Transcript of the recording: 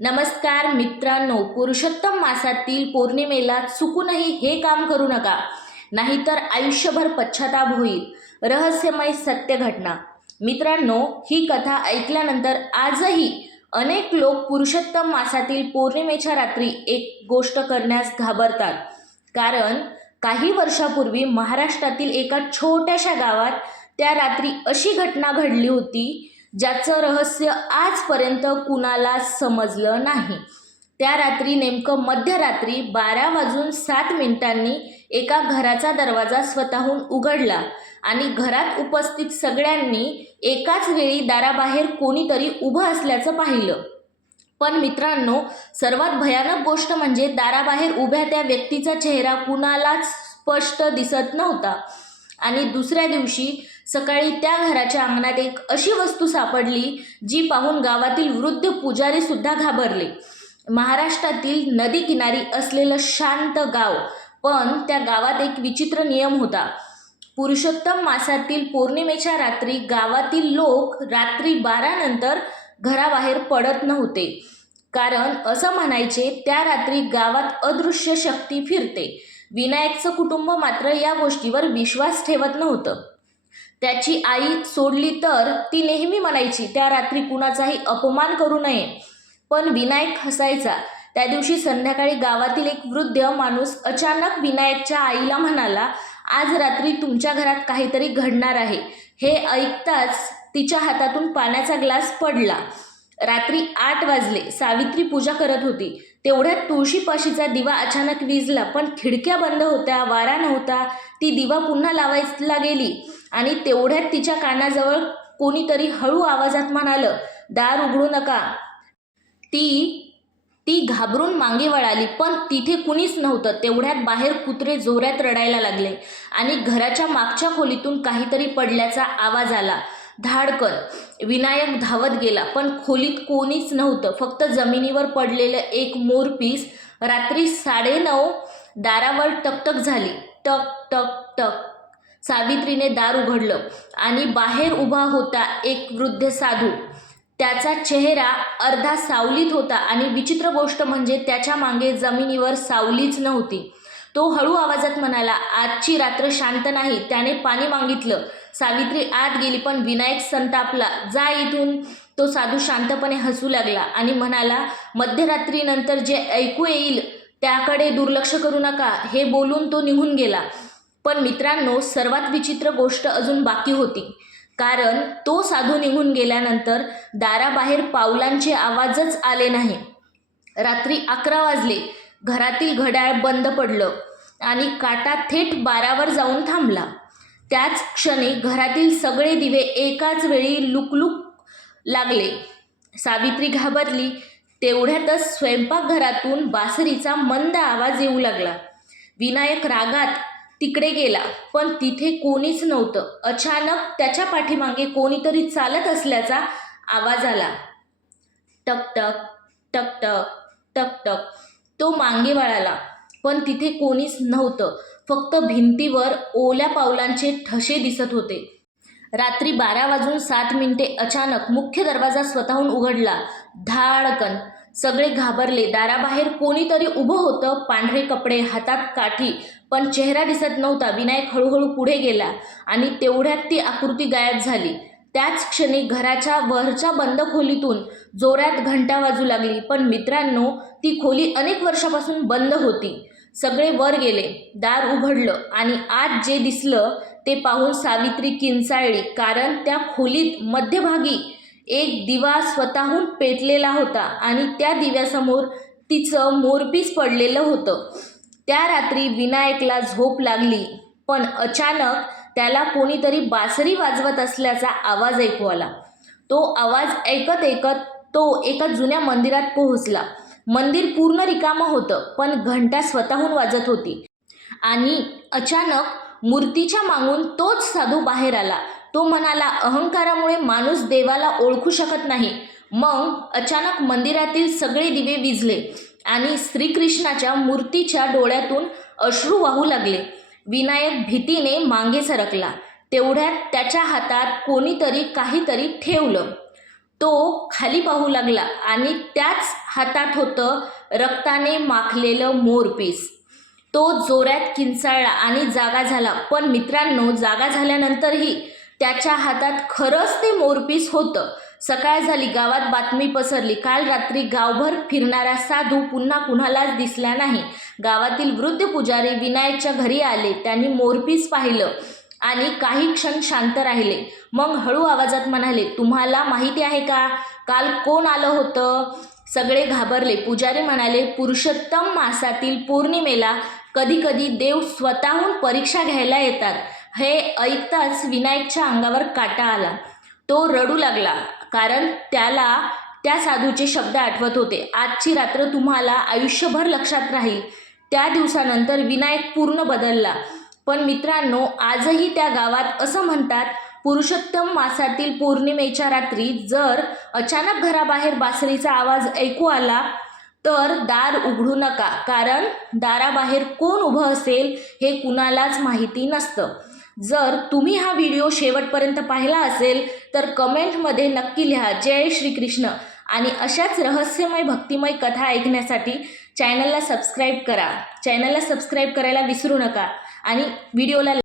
नमस्कार मित्रांनो, पुरुषोत्तम मासातील पौर्णिमेला चुकूनही हे काम करू नका, नाहीतर आयुष्यभर पश्चाताप होईल. रहस्यमय सत्य घटना. मित्रांनो, ही कथा ऐकल्यानंतर आजही अनेक लोक पुरुषोत्तम मासातील पौर्णिमेच्या रात्री एक गोष्ट करण्यास घाबरतात. कारण काही वर्षापूर्वी महाराष्ट्रातील एका छोट्याशा गावात त्या रात्री अशी घटना घडली होती ज्याचं रहस्य आजपर्यंत कुणालाच समजलं नाही. त्या रात्री नेमकं मध्यरात्री 12:07 एका घराचा दरवाजा स्वतःहून उघडला आणि घरात उपस्थित सगळ्यांनी एकाच वेळी दाराबाहेर कोणीतरी उभं असल्याचं पाहिलं. पण मित्रांनो, सर्वात भयानक गोष्ट म्हणजे दाराबाहेर उभ्या त्या व्यक्तीचा चेहरा कुणालाच स्पष्ट दिसत नव्हता. आणि दुसऱ्या दिवशी सकाळी त्या घराच्या अंगणात एक अशी वस्तू सापडली जी पाहून गावातील वृद्ध पुजारी सुद्धा घाबरले. महाराष्ट्रातील नदी किनारी असलेलं शांत गाव, पण त्या गावात एक विचित्र नियम होता. पुरुषोत्तम मासातील पौर्णिमेच्या रात्री गावातील लोक रात्री 12 नंतर घराबाहेर पडत नव्हते. कारण असं म्हणायचे, त्या रात्री गावात अदृश्य शक्ती फिरते. विनायकचं कुटुंब मात्र या गोष्टीवर विश्वास ठेवत नव्हतं. त्याची आई सोडली तर ती नेहमी म्हणायची त्या रात्री कुणाचाही अपमान करू नये. पण विनायक हसायचा. त्या दिवशी संध्याकाळी गावातील एक वृद्ध माणूस अचानक विनायकच्या आईला म्हणाला, आज रात्री तुमच्या घरात काहीतरी घडणार आहे. हे ऐकताच तिच्या हातातून पाण्याचा ग्लास पडला. रात्री 8 वाजले. सावित्री पूजा करत होती. तेवढ्यात तुळशीपाशीचा दिवा अचानक विझला. पण खिडक्या बंद होत्या, वारा नव्हता. ती दिवा पुन्हा लावायला गेली आणि तेवढ्यात तिच्या कानाजवळ कोणीतरी हळू आवाजात म्हणालं, दार उघडू नका. ती घाबरून मागे वळाली, पण तिथे कुणीच नव्हतं. तेवढ्यात बाहेर कुत्रे जोरात रडायला लागले आणि घराच्या मागच्या खोलीतून काहीतरी पडल्याचा आवाज आला. धाडकन विनायक धावत गेला, पण खोलीत कोणीच नव्हतं. फक्त जमिनीवर पडलेलं एक मोरपीस. रात्री 9:30 दारावर टकटक झाली. टक टक टक. सावित्रीने दार उघडलं आणि बाहेर उभा होता एक वृद्ध साधू. त्याचा चेहरा अर्धा सावलीत होता आणि विचित्र गोष्ट म्हणजे त्याच्या मागे जमिनीवर सावलीच नव्हती. तो हळू आवाजात म्हणाला, आजची रात्र शांत नाही. त्याने पाणी मागितलं. सावित्री आत गेली, पण विनायक संतापला. जा इथून. तो साधू शांतपणे हसू लागला आणि म्हणाला, मध्यरात्रीनंतर जे ऐकू येईल त्याकडे दुर्लक्ष करू नका. हे बोलून तो निघून गेला. पण मित्रांनो, सर्वात विचित्र गोष्ट अजून बाकी होती. कारण तो साधू निघून गेल्यानंतर दाराबाहेर पावलांचे आवाजच आले नाही. रात्री 11 वाजले. घरातील घड्याळ बंद पडलं आणि काटा थेट 12वर जाऊन थांबला. त्याच क्षणी घरातील सगळे दिवे एकाच वेळी लुकलुक लागले. सावित्री घाबरली. तेवढ्यातच स्वयंपाकघरातून बासरीचा मंद आवाज येऊ लागला. विनायक रागात तिकडे गेला, पण तिथे कोणीच नव्हतं. अचानक त्याच्या पाठीमागे कोणीतरी चालत असल्याचा आवाज आला. टकटक टकटक टकटक. तो मागे वळाला, पण तिथे कोणीच नव्हतं. फक्त भिंतीवर ओल्या पावलांचे ठसे दिसत होते. रात्री 12:07 अचानक मुख्य दरवाजा स्वतःहून उघडला. धाडकन. सगळे घाबरले. दाराबाहेर कोणीतरी उभं होतं. पांढरे कपडे, हातात काठी, पण चेहरा दिसत नव्हता. विनायक हळूहळू पुढे गेला आणि तेवढ्यात ती आकृती गायब झाली. त्याच क्षणी घराच्या वरच्या बंद खोलीतून जोरात घंटा वाजू लागली. पण मित्रांनो, ती खोली अनेक वर्षापासून बंद होती. सगळे वर गेले. दार उघडलं आणि आत जे दिसलं ते पाहून सावित्री किंचाळली. कारण त्या खोलीत मध्यभागी एक दिवा स्वतःहून पेटलेला होता आणि त्या दिव्यासमोर तिचं मोरपीस पडलेलं होतं. त्या रात्री विनायकला झोप लागली, पण अचानक त्याला कोणीतरी बासरी वाजवत असल्याचा आवाज ऐकू आला. तो आवाज ऐकत ऐकत तो एका जुन्या मंदिरात पोहोचला. मंदिर पूर्ण रिकामं होतं, पण घंटा स्वतःहून वाजत होती. आणि अचानक मूर्तीच्या मागून तोच साधू बाहेर आला. तो म्हणाला, अहंकारामुळे माणूस देवाला ओळखू शकत नाही. मग अचानक मंदिरातील सगळे दिवे विझले आणि श्रीकृष्णाच्या मूर्तीच्या डोळ्यातून अश्रू वाहू लागले. विनायक भीतीने मागे सरकला. तेवढ्यात त्याच्या हातात कोणीतरी काहीतरी ठेवलं. तो खाली पाहू लागला आणि त्याच हातात होतं रक्ताने माखलेलं मोरपीस. तो जोरात किंचाळला आणि जागा झाला. पण मित्रांनो, जागा झाल्यानंतरही त्याच्या हातात खरंच ते मोरपीस होतं. सकाळ झाली, गावात बातमी पसरली. काल रात्री गावभर फिरणारा साधू पुन्हा कुणालाच दिसला नाही. गावातील वृद्ध पुजारी विनायकच्या घरी आले. त्यांनी मोरपीस पाहिलं आणि काही क्षण शांत राहिले. मग हळू आवाजात म्हणाले, तुम्हाला माहिती आहे का काल कोण आलं होतं? सगळे घाबरले. पुजारी म्हणाले, पुरुषोत्तम मासातील पौर्णिमेला कधी कधी देव स्वतःहून परीक्षा घ्यायला येतात. हे ऐकताच विनायकच्या अंगावर काटा आला. तो रडू लागला, कारण त्याला त्या साधूचे शब्द आठवत होते. आजची रात्र तुम्हाला आयुष्यभर लक्षात राहील. त्या दिवसानंतर विनायक पूर्ण बदलला. पण मित्रांनो, आजही त्या गावात असं म्हणतात, पुरुषोत्तम मासातील पौर्णिमेच्या रात्री जर अचानक घराबाहेर बासरीचा आवाज ऐकू आला तर दार उघडू नका, कारण दाराबाहेर कोण उभं असेल हे कुणालाच माहिती नसतं. जर तुम्ही हा व्हिडिओ शेवटपर्यंत पाहिला असेल तर कमेंटमध्ये नक्की लिहा जय श्रीकृष्ण. आणि अशाच रहस्यमय भक्तिमय कथा ऐकण्यासाठी चॅनलला सबस्क्राईब करा. चॅनलला सबस्क्राईब करायला विसरू नका आणि व्हिडिओला